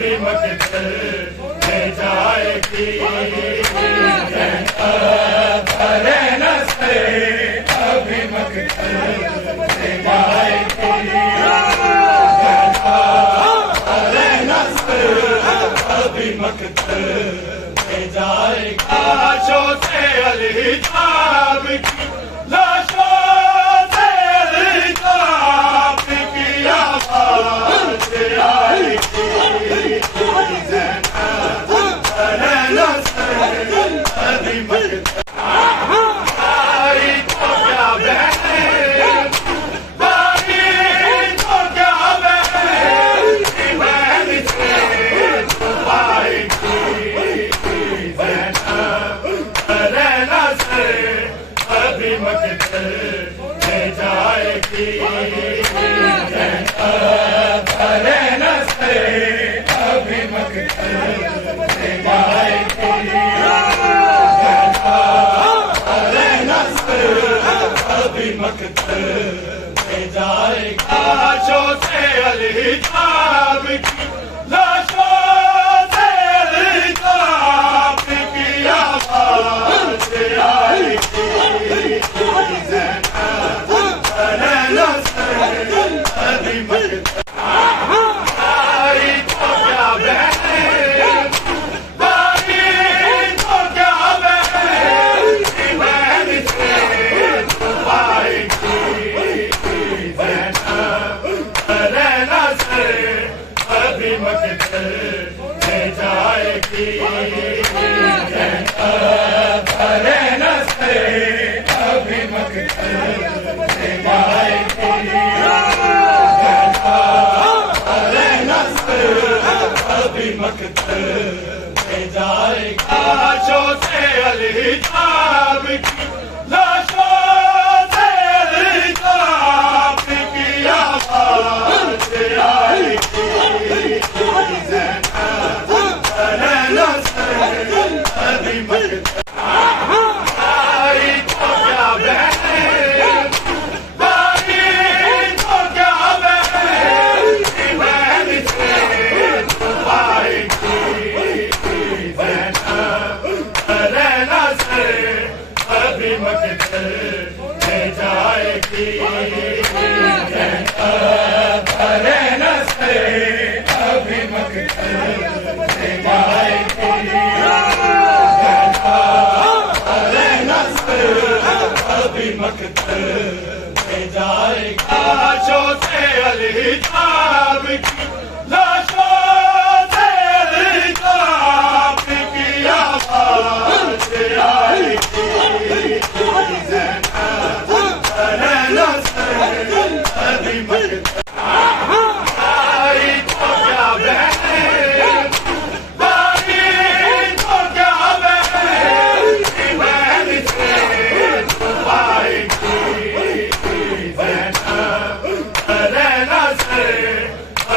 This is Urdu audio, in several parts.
ابھی مقتل میں جائے گی ابھی مقتل میں جائے گی ابھی مقتل میں جائے گی لاشوں سے الحجاب کی لاشوں سے الحجاب کی آواز آئے گی ابھی مقتل لاشوں سے الحجاب کی لاشوں سے الحجاب کی آواز آئے گی ابھی مقتل میں جائے گی ابھی مقتل میں جائے گی ابھی مقتل میں جائے گی لاشوں سے الحجاب کی لاشوں سے الحجاب کی آواز آئے گی ابھی مقتل میں جائے گی ابھی مقتل میں جائے گی ابھی مقتل میں جائے گی لاشوں سے الحجاب کی لاشوں سے الحجاب کی آواز آئے گی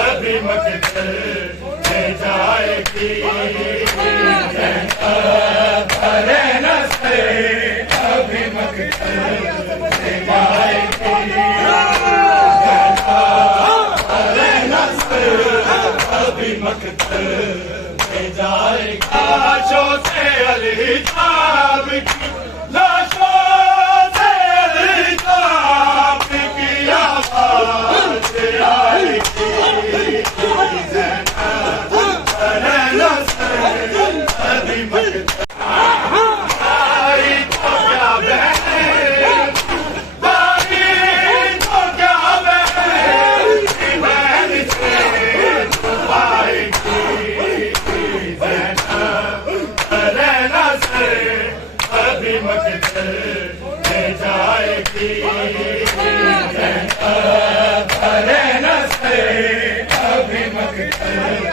ابھی مقتل میں جائے گی ابھی مقتل میں جائے گی ابھی مقتل میں جائے گی لاشوں سے الحجاب کی لاشوں سے الحجاب کی آواز آئے گی ابھی مقتل میں جائے گی ابھی مقتل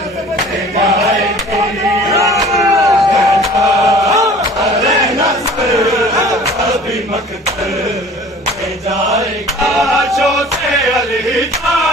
میں جائے گی ابھی مقتل میں جائے گی لاشوں سے الحجاب